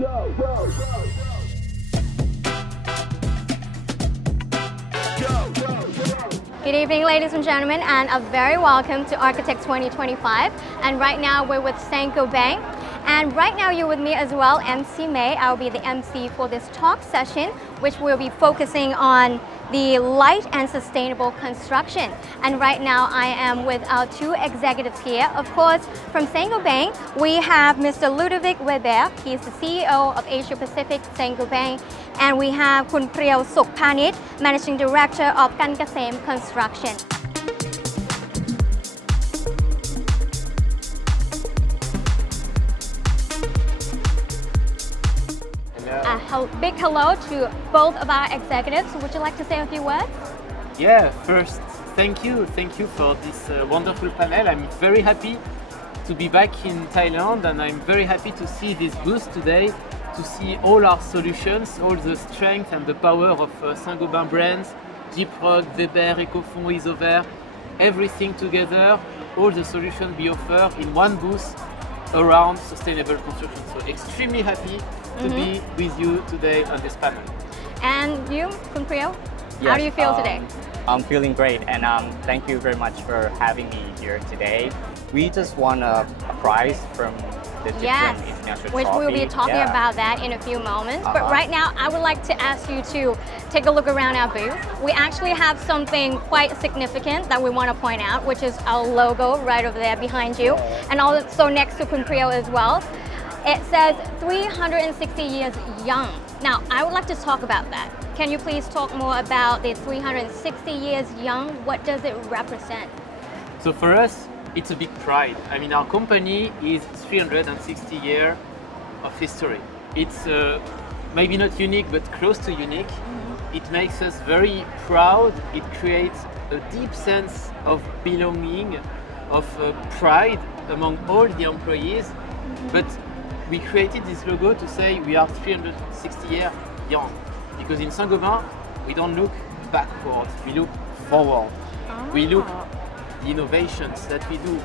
Good evening, ladies and gentlemen, and a very welcome to Architect 2025. And right now we're with Sanko Bank. And right now you're with me as well, MC May. I'll be the MC for this talk session, which will be focusing on the light and sustainable construction. And right now I am with our two executives here. Of course, from Sanko Bank, we have Mr. Ludovic Weber. He's the CEO of Asia Pacific Sanko Bank. And we have Kun Priyaw Sukpanit, Managing Director of Kan Kasem Construction. A big hello to both of our executives. Would you like to say a few words? Yeah, first, thank you for this wonderful panel. I'm very happy to be back in Thailand, and I'm very happy to see this booth today, to see all our solutions, all the strength and the power of Saint-Gobain brands, Gyprock, Weber, Ecofond, Isover, everything together, all the solutions we offer in one booth around sustainable construction. So extremely happy to be with you today on this panel. And you, Kun Priyaw? Yes, how do you feel today? I'm feeling great, and thank you very much for having me here today. We just won a prize from the Yes, International which Trophy. we'll be talking about that in a few moments. But right now, I would like to ask you to take a look around our booth. We actually have something quite significant that we want to point out, which is our logo right over there behind you, and also next to Kun Priyaw as well. It says 360 years young. Now, I would like to talk about that. Can you please talk more about the 360 years young? What does it represent? So for us, it's a big pride. I mean, our company is 360 years of history. It's maybe not unique, but close to unique. It makes us very proud. It creates a deep sense of belonging, of pride among all the employees. But we created this logo to say we are 360 years young. Because in Saint-Gobain, we don't look backwards, we look forward. We look the innovations that we do,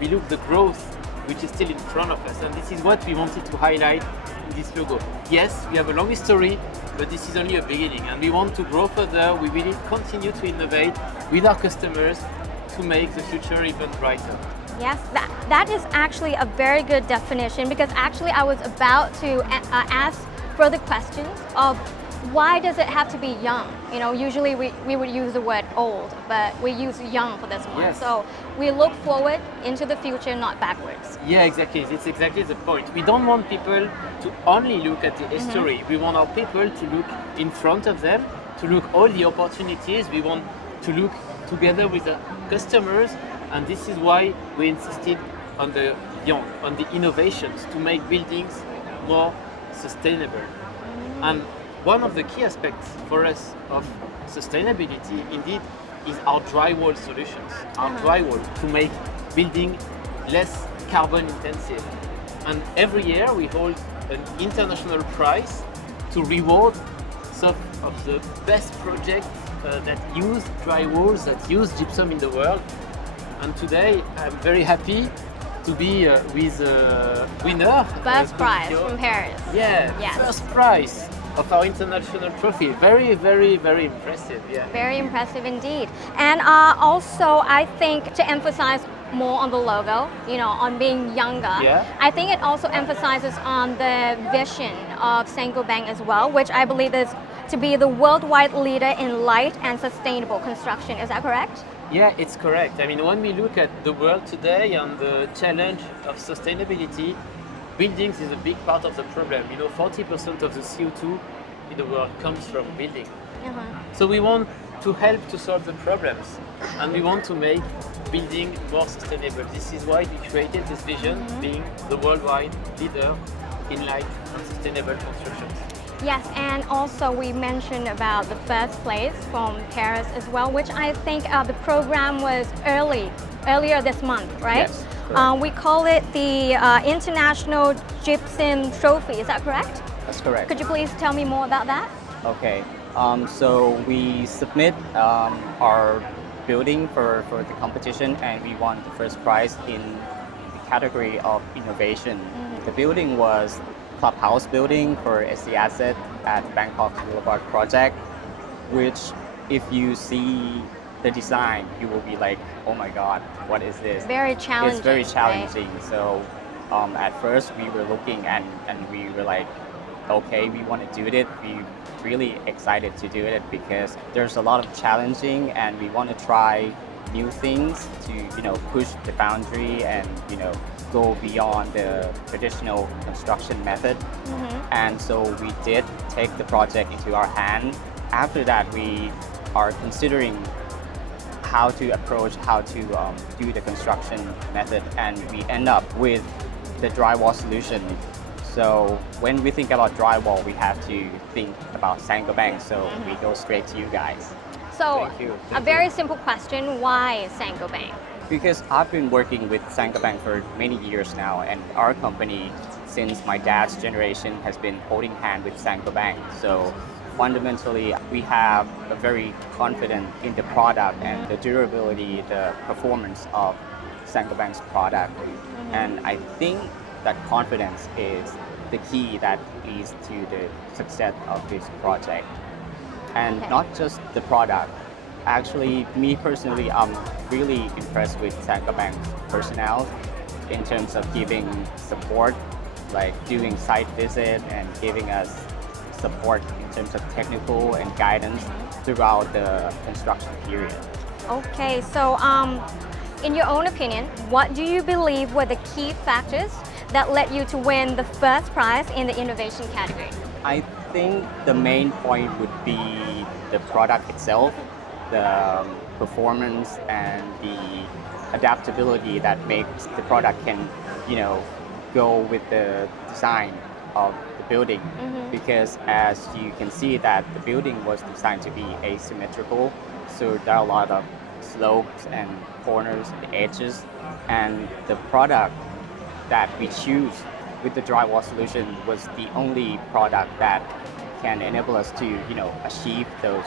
we look the growth which is still in front of us, and this is what we wanted to highlight in this logo. Yes, we have a long history, but this is only a beginning, and we want to grow further. We will continue to innovate with our customers to make the future even brighter. Yes, that is actually a very good definition, because actually I was about to ask further questions of why does it have to be young? You know, usually we would use the word old, but we use young for this one. Yes. So we look forward into the future, not backwards. Yeah, exactly. It's exactly the point. We don't want people to only look at the history. We want our people to look in front of them, to look all the opportunities. We want to look together with the customers, and this is why we insisted on the young, on the innovations to make buildings more sustainable. And one of the key aspects for us of sustainability indeed is our drywall solutions. Our drywall to make building less carbon intensive. And every year we hold an international prize to reward some of the best projects that use drywalls, that use gypsum in the world. And today I'm very happy to be with a winner. First prize from Paris. Yeah, Yes. First prize of our international trophy. Very, very, very impressive. Yeah. Very impressive indeed. And also, I think to emphasize more on the logo, you know, on being younger, I think it also emphasizes on the vision of Sanko Bank as well, which I believe is to be the worldwide leader in light and sustainable construction. Is that correct? Yeah, it's correct. I mean, when we look at the world today and the challenge of sustainability, buildings is a big part of the problem. You know, 40% of the CO2 in the world comes from building. So we want to help to solve the problems, and we want to make building more sustainable. This is why we created this vision, being the worldwide leader in light and sustainable construction. Yes, and also we mentioned about the first place from Paris as well, which I think the program was earlier this month, right? Yes. We call it the International Gypsum Trophy. Is that correct? That's correct. Could you please tell me more about that? Okay. So we submit our building for the competition, and we won the first prize in the category of innovation. The building was clubhouse building for SC Asset at Bangkok Boulevard project, which if you see the design, you will be like, oh my God, what is this? Very challenging. It's very right? challenging. So at first we were looking and we were like, okay, we want to do it. We really excited to do it because there's a lot of challenging and we want to try new things to push the boundary and go beyond the traditional construction method. And so we did take the project into our hand. After that, we are considering how to approach, how to do the construction method, and we end up with the drywall solution. So when we think about drywall, we have to think about Saint-Gobain. So we go straight to you guys. So Thank you. a very simple question, why Saint-Gobain? Because I've been working with Saint-Gobain for many years now, and our company, since my dad's generation, has been holding hand with Saint-Gobain. So fundamentally, we have a very confident in the product and the durability, the performance of Saint-Gobain's product. And I think that confidence is the key that leads to the success of this project. And Okay. not just the product. Actually, me personally, I'm really impressed with Saint-Gobain's personnel in terms of giving support, like doing site visit and giving us support in terms of technical and guidance throughout the construction period. Okay, so in your own opinion, what do you believe were the key factors that led you to win the first prize in the innovation category? I think the main point would be the product itself, the performance and the adaptability that makes the product can, go with the design of the building. Because as you can see that the building was designed to be asymmetrical, so there are a lot of slopes and corners and edges, and the product that we choose with the drywall solution was the only product that can enable us to, achieve those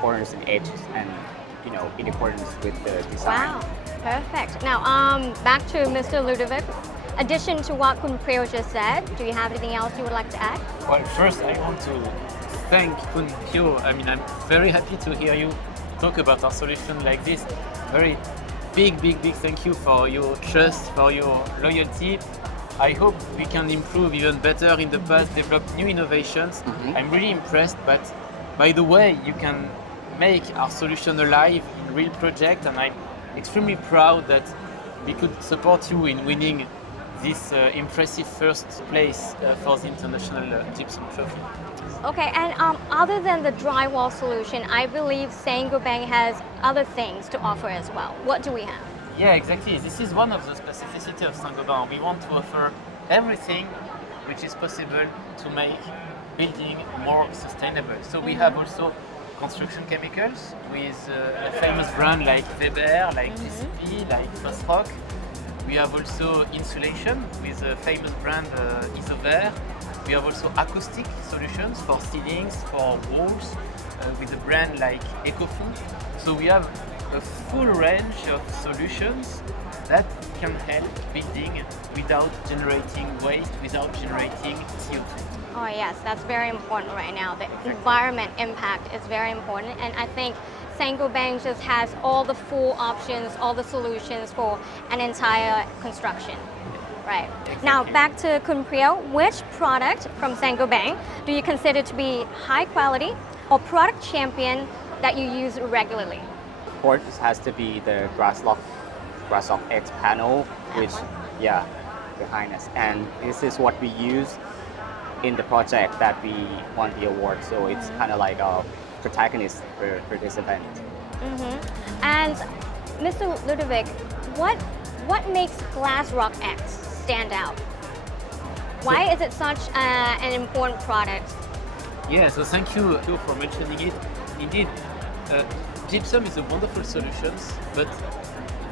corners and edges and, in accordance with the design. Wow, perfect. Now, back to Mr. Ludovic. Addition to what Kun Priyo just said, do you have anything else you would like to add? Well, first I want to thank Kun Pyo. I mean, I'm very happy to hear you talk about our solution like this. Very big thank you for your trust, for your loyalty. I hope we can improve even better in the past, develop new innovations. I'm really impressed, but by the way, you can make our solution alive in real project, and I'm extremely proud that we could support you in winning this impressive first place for the International Gypsum Trophy. Okay, and other than the drywall solution, I believe Saint-Gobain has other things to offer as well. What do we have? Yeah, exactly. This is one of the specificities of Saint-Gobain. We want to offer everything which is possible to make building more sustainable. So we have also construction chemicals with a famous brand like Weber, like GCP, like Fosroc. We have also insulation with a famous brand Isover. We have also acoustic solutions for ceilings, for walls, with a brand like Ecofood. So we have a full range of solutions that can help building without generating waste, without generating CO2. Oh yes, that's very important right now. The environment impact is very important, and I think Saint-Gobain just has all the full options, all the solutions for an entire construction. Right. Exactly. Now back to Kun Priyo, which product from Saint-Gobain do you consider to be high quality or product champion that you use regularly? Of course, this has to be the Grasslock X panel, which, behind us. And this is what we use in the project that we won the award. So it's kind of like a protagonist for this event. And Mr. Ludovic, what makes Glassrock X stand out? Why is it such an important product? Yeah, so thank you for mentioning it. Indeed, gypsum is a wonderful solution, but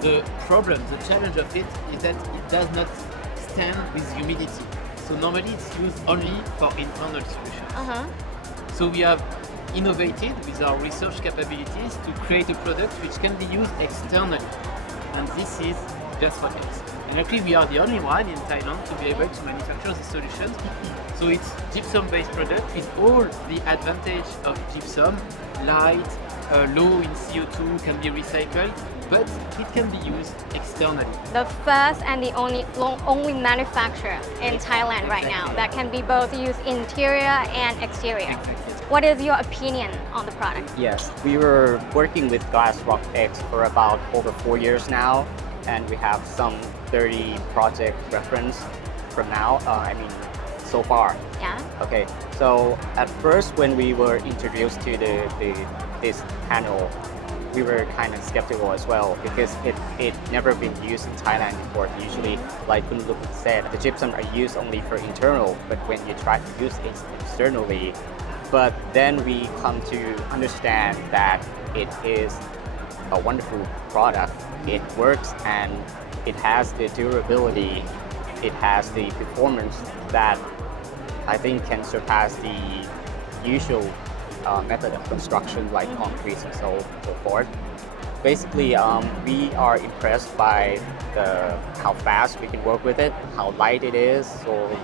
the problem, the challenge of it is that it does not stand with humidity. So normally it's used only for internal solutions. So we have innovated with our research capabilities to create a product which can be used externally. And this is just what it is. And luckily, we are the only one in Thailand to be able to manufacture these solutions. So it's gypsum-based product with all the advantage of gypsum, light, low in CO2, can be recycled, but it can be used externally. The first and the only manufacturer in Thailand right now that can be both used interior and exterior. What is your opinion on the product? Yes, we were working with Glass Rock X for about over 4 years now, and we have some 30 project reference from now. So far. Yeah. Okay, so at first when we were introduced to this panel, we were kind of skeptical as well because it never been used in Thailand before. Usually, like Kun Lup said, the gypsum are used only for internal, but when you try to use it externally, but then we come to understand that it is a wonderful product. It works and it has the durability, it has the performance that I think can surpass the usual method of construction like concrete and so forth. Basically, we are impressed by how fast we can work with it, how light it is. So,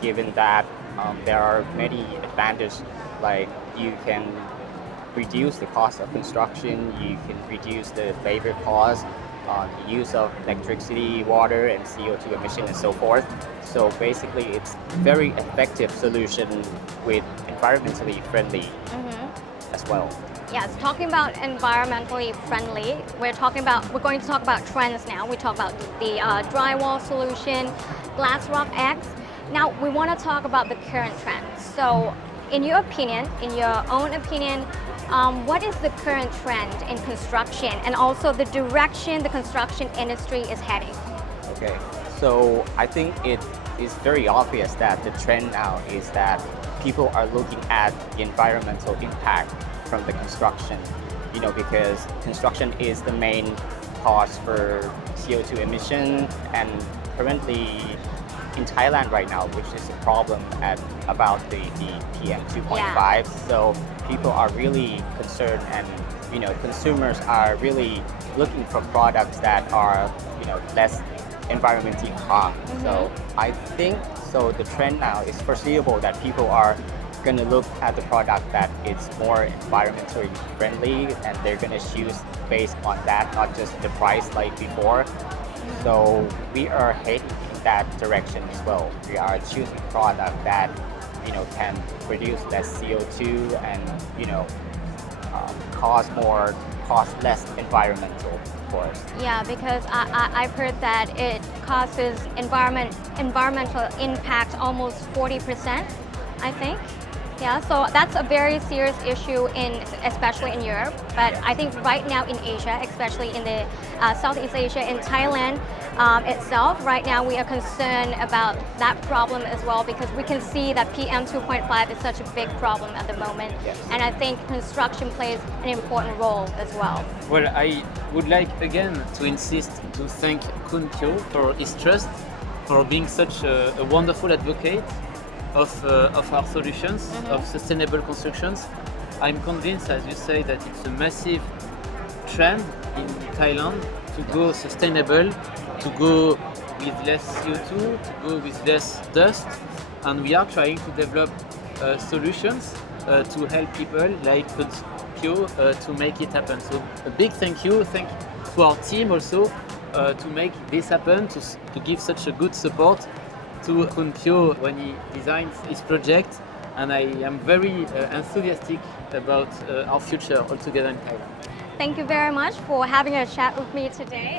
given that there are many advantages, like you can reduce the cost of construction, you can reduce the labor cost, the use of electricity, water, and CO2 emission, and so forth. So basically, it's very effective solution with environmentally friendly as well. Yes, talking about environmentally friendly, we're going to talk about trends now. We talk about the drywall solution, Glass Rock X. Now we want to talk about the current trend. So, in your opinion, in your own opinion, what is the current trend in construction and also the direction the construction industry is heading? Okay, so I think it is very obvious that the trend now is that people are looking at the environmental impact from the construction, because construction is the main cause for CO2 emission, and currently in Thailand right now, which is a problem about the PM 2.5. Yeah. So people are really concerned, and consumers are really looking for products that are less environmentally harm. So I think the trend now is foreseeable that people are going to look at the product that is more environmentally friendly, and they're going to choose based on that, not just the price like before. So we are heading in that direction as well. We are choosing product that can produce less CO2 and cost less environmental, of course. Yeah, because I've heard that it causes environmental impact almost 40%, I think. Yeah, so that's a very serious issue especially in Europe. But I think right now in Asia, especially in the Southeast Asia, in Thailand itself, right now we are concerned about that problem as well, because we can see that PM 2.5 is such a big problem at the moment. Yes. And I think construction plays an important role as well. Well, I would like again to insist to thank Kun Pyo for his trust, for being such a wonderful advocate of our solutions, of sustainable constructions. I'm convinced, as you say, that it's a massive trend in Thailand to go sustainable, to go with less CO2, to go with less dust, and we are trying to develop solutions to help people like Pyo to make it happen. So a big thank you to our team also to make this happen, to give such a good support to Kun Pyo when he designs his project, and I am very enthusiastic about our future altogether in Thailand. Thank you very much for having a chat with me today.